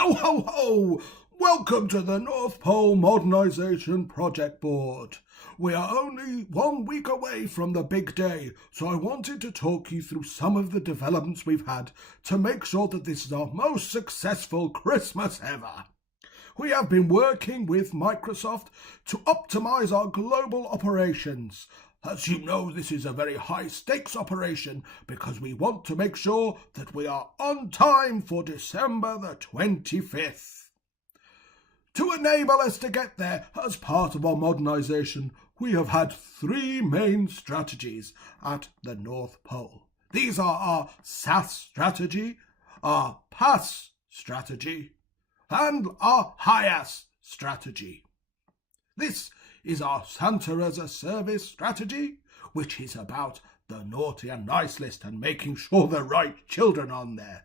Ho, ho, ho! Welcome to the North Pole Modernisation Project Board. We are only 1 week away from the big day, so I wanted to talk you through some of the developments we've had to make sure that this is our most successful Christmas ever. We have been working with Microsoft to optimize our global operations. As you know, this is a very high-stakes operation because we want to make sure that we are on time for December the 25th. To enable us to get there, as part of our modernisation, we have had 3 main strategies at the North Pole. These are our SAS strategy, our PAS strategy, and our HIAS strategy. This is our Santa as a Service strategy, which is about the naughty and nice list and making sure the right children are on there.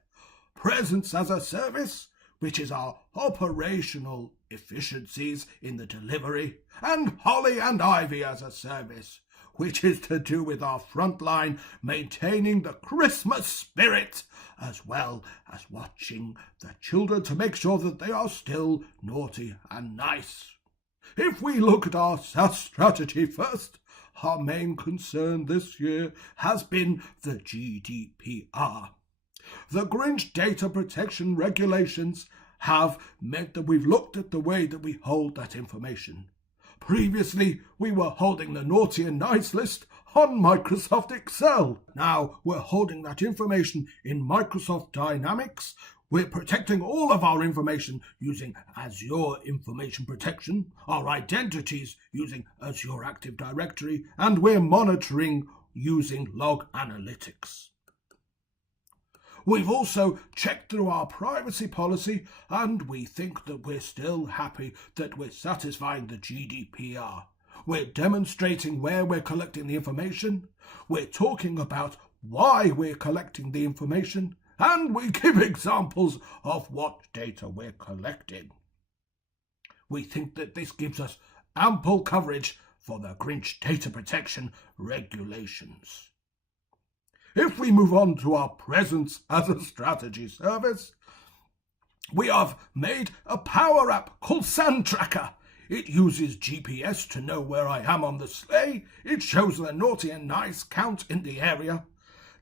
Presents as a Service, which is our operational efficiencies in the delivery, and Holly and Ivy as a Service, which is to do with our frontline maintaining the Christmas spirit, as well as watching the children to make sure that they are still naughty and nice. If we look at our SAS strategy first, our main concern this year has been the GDPR. The Grinch data protection regulations have meant that we've looked at the way that we hold that information. Previously, we were holding the naughty and nice list on Microsoft Excel. Now we're holding that information in Microsoft Dynamics. We're protecting all of our information using Azure Information Protection, our identities using Azure Active Directory, and we're monitoring using Log Analytics. We've also checked through our privacy policy, and we think that we're still happy that we're satisfying the GDPR. We're demonstrating where we're collecting the information, we're talking about why we're collecting the information, and we give examples of what data we're collecting. We think that this gives us ample coverage for the Grinch data protection regulations. If we move on to our Presents as a Strategy service, we have made a power app called SanTracker. It uses GPS to know where I am on the sleigh. It shows the naughty and nice count in the area,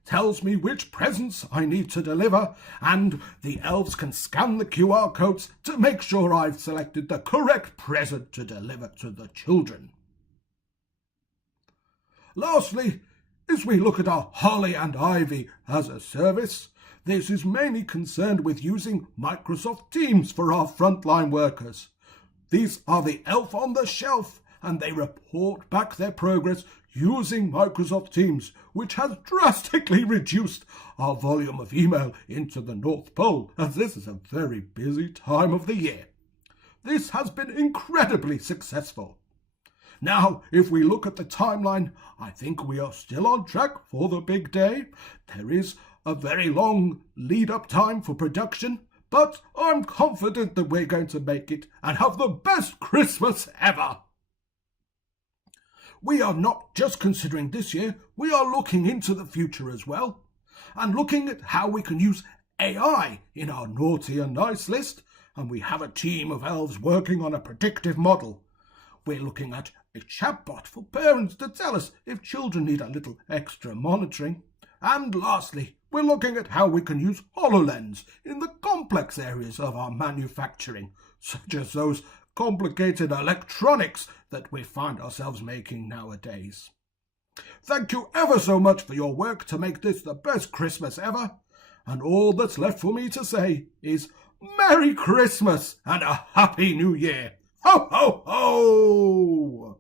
tells me which presents I need to deliver, and the elves can scan the QR codes to make sure I've selected the correct present to deliver to the children. Lastly, as we look at our Holly and Ivy as a service, this is mainly concerned with using Microsoft Teams for our frontline workers. These are the elf on the shelf, and they report back their progress using Microsoft Teams, which has drastically reduced our volume of email into the North Pole, as this is a very busy time of the year. This has been incredibly successful. Now, if we look at the timeline, I think we are still on track for the big day. There is a very long lead-up time for production, but I'm confident that we're going to make it and have the best Christmas ever. We are not just considering this year, we are looking into the future as well, and looking at how we can use AI in our naughty and nice list, and we have a team of elves working on a predictive model. We're looking at a chatbot for parents to tell us if children need a little extra monitoring. And lastly, we're looking at how we can use HoloLens in the complex areas of our manufacturing, such as those complicated electronics that we find ourselves making nowadays. Thank you ever so much for your work to make this the best Christmas ever, and all that's left for me to say is Merry Christmas and a Happy New Year! Ho, ho, ho!